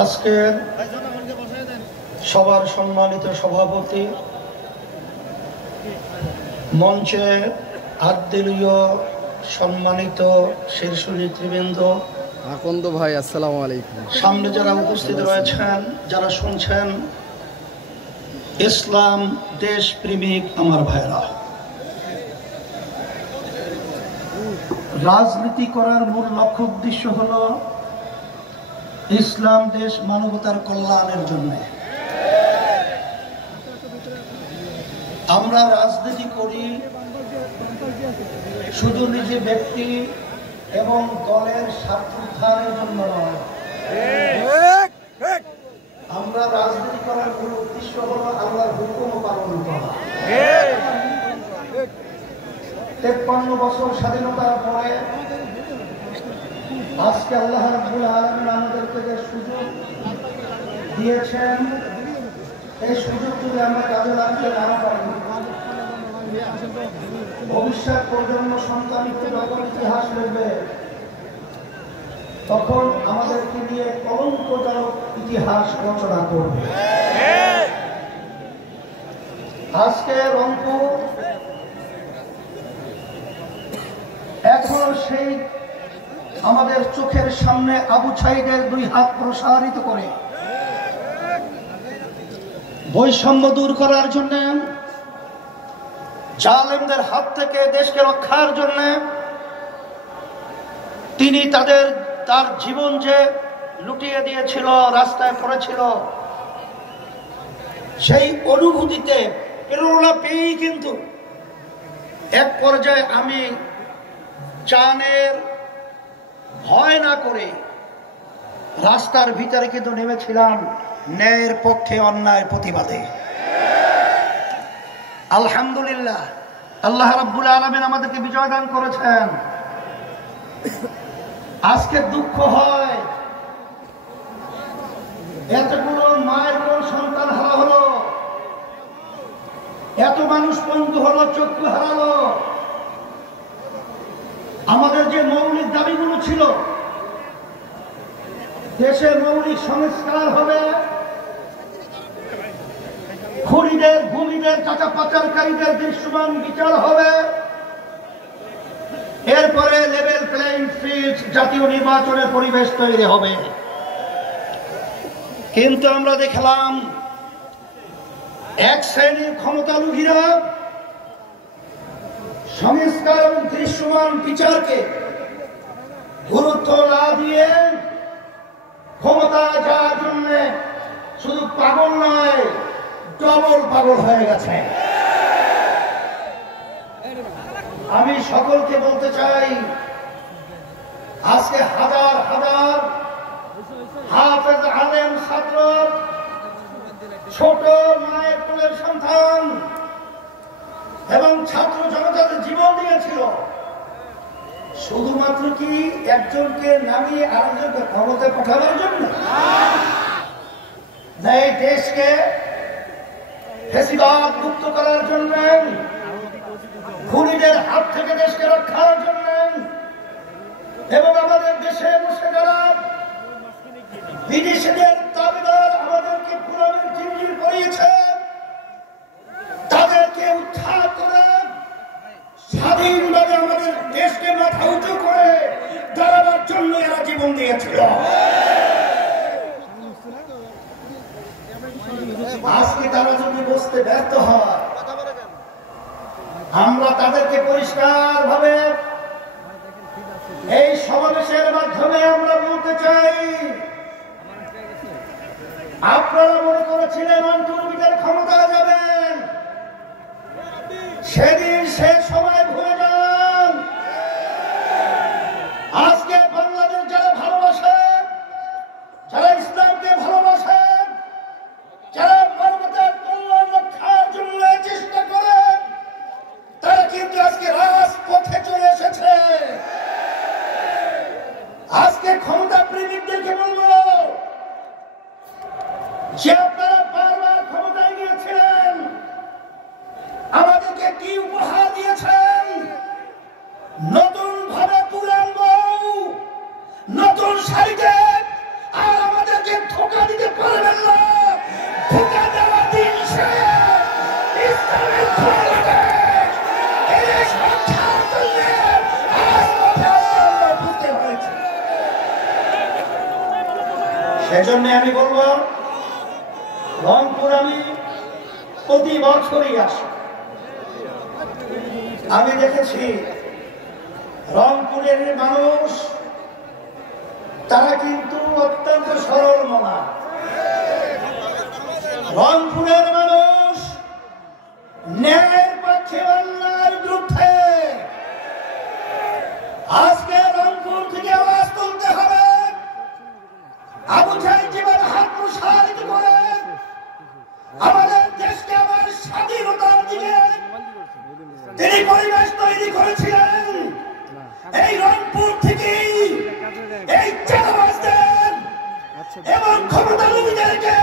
আজকের সবার সম্মানিত সভাপতি, মঞ্চে আদদলীয় সম্মানিত শীর্ষ নেতৃবৃন্দ, আকন্দ ভাই, আসসালামু আলাইকুম। সামনে যারা উপস্থিত রয়েছেন, যারা শুনছেন, ইসলাম দেশ প্রেমিক আমার ভাইরা, রাজনীতি করার মূল লক্ষ্য উদ্দেশ্য হলো ইসলাম দেশ মানবতার কল্যাণের জন্য। আমরা রাজনীতি করি শুধু নিজে ব্যক্তি এবং দলের স্বার্থ উদ্ধারের জন্য নয়। আমরা রাজনীতি করার মূল উদ্দেশ্য হলো আল্লাহর হুকুম পালন করা। 53 বছর স্বাধীনতার পরে আজকে আল্লাহ রাব্বুল আলামিন আমাদেরকে যে সুযোগ দিয়েছেন, এই সুযোগ যদি আমরা কাজে লাগাতে না পারি, ভবিষ্যৎ প্রজন্ম সন্তান যখন ইতিহাস লিখবে, তখন আমাদেরকে নিয়ে কলঙ্কজনক ইতিহাস রচনা করবে। আজকে রংপুর এখন সেই আমাদের চোখের সামনে আবু সাঈদের 2 হাত প্রসারিত করে বৈষম্য দূর করার জন্য, জালেমদের হাত থেকে দেশকে রক্ষার জন্য তিনি তার জীবন যে লুটিয়ে দিয়েছিল, রাস্তায় পড়েছিল, সেই অনুভূতিতে প্রেরণা পেয়েই কিন্তু এক পর্যায়ে আমি জানের ভয় না করে রাস্তার ভিতরে কিন্তু নেমেছিলাম ন্যায়ের পক্ষে, অন্যায়ের প্রতিবাদে। আলহামদুলিল্লাহ, আল্লাহ রাব্বুল আলামিন আমাদেরকে বিজয় দান করেছেন। আজকে দুঃখ হয়, এতগুলো মায়ের কোন সন্তান হারা হলো, এত মানুষ পঙ্গু হলো, চক্ষু হারালো। আমাদের যে মৌলিক দাবিগুলো ছিল, দেশের মৌলিক সংস্কার হবে, খুনিদের, ভূমিদের, টাকা পাচারকারীদের দৃশ্যমান বিচার হবে, এরপরে লেভেল প্লেইং ফিল্ড, জাতীয় নির্বাচনের পরিবেশ তৈরি হবে। কিন্তু আমরা দেখলাম এক শ্রেণীর ক্ষমতালোভীরা সংস্কার এবং দৃশ্যমান বিচারকে গুরুত্ব না দিয়ে ক্ষমতা যাওয়ার জন্য শুধু পাগল নয়, ডবল পাগল হয়ে গেছে। আমি সকলকে বলতে চাই, আজকে হাজার হাজার হাফেজ আলেম ছাত্র, ছোট মায়ের কোলের সন্তান এবং ছাত্র জনতাদের জীবন দিয়েছিল শুধুমাত্র কি একজনকে নামিয়ে আরেকজনকে ক্ষমতায় পাঠানোর জন্য? এই দেশকে ফ্যাসিবাদ মুক্ত করার জন্য, খুনিদের হাত থেকে দেশকে রক্ষার জন্য, এবং আমাদের দেশে বসে যারা বিদেশিদের দাবিদার আমাদেরকে পুরোপুরি জিঞ্জির করিয়েছে, তাদেরকে উদ্ধার করে স্বাধীনভাবে আমাদের দেশকে মাথা উঁচু করে দাঁড়াবার জন্য এরা জীবন দিয়েছিল। আজকে তারা যদি বুঝতে ব্যর্থ হয়, আমরা তাদেরকে পরিষ্কার ভাবে এই সমাবেশের মাধ্যমে আমরা বলতে চাই, আপনারা মনে করেছিলেন অন্তর্বিদের ক্ষমতায় যাবেন, সেদিন সে সময় ভুলে যান। আজকে বাংলাদেশ যারা ভালোবাসেন, যারা ইসলামকে ভালোবাসেন, যারা মানবতার কল্যাণ রক্ষার জন্য চেষ্টা করেন, তারা কিন্তু আজকে রাজপথে চলে এসেছে। আজকে ক্ষমতা প্রেমিকদেরকে বলবো যে আপনারা বারবার ক্ষমতায় গিয়েছিলেন, আমাদেরকে কি উপহার দিয়েছেন? নতুন ভাবে পুরান বউ সেজন্য আমি বলবো রংপুর আমি প্রতি বছরই আসি। আমি দেখেছি রংপুরের মানুষ তারা কিন্তু অত্যন্ত সরল মনা। রংপুরের মানুষ ন্যায়ের পক্ষে অন্যায়ের বিরুদ্ধে। আজকে রংপুর থেকে আওয়াজ তুলতে হবে। আবু সাইদ জীবন হাত প্রসারিত করে আমাদের দেশকে আবার স্বাধীনতার দিকে তিনি পরিবেশ তৈরি করেছিলেন। এই রংপুর থেকেই এই চাঁদাবাজদের এবং ক্ষমতালোভীদেরকে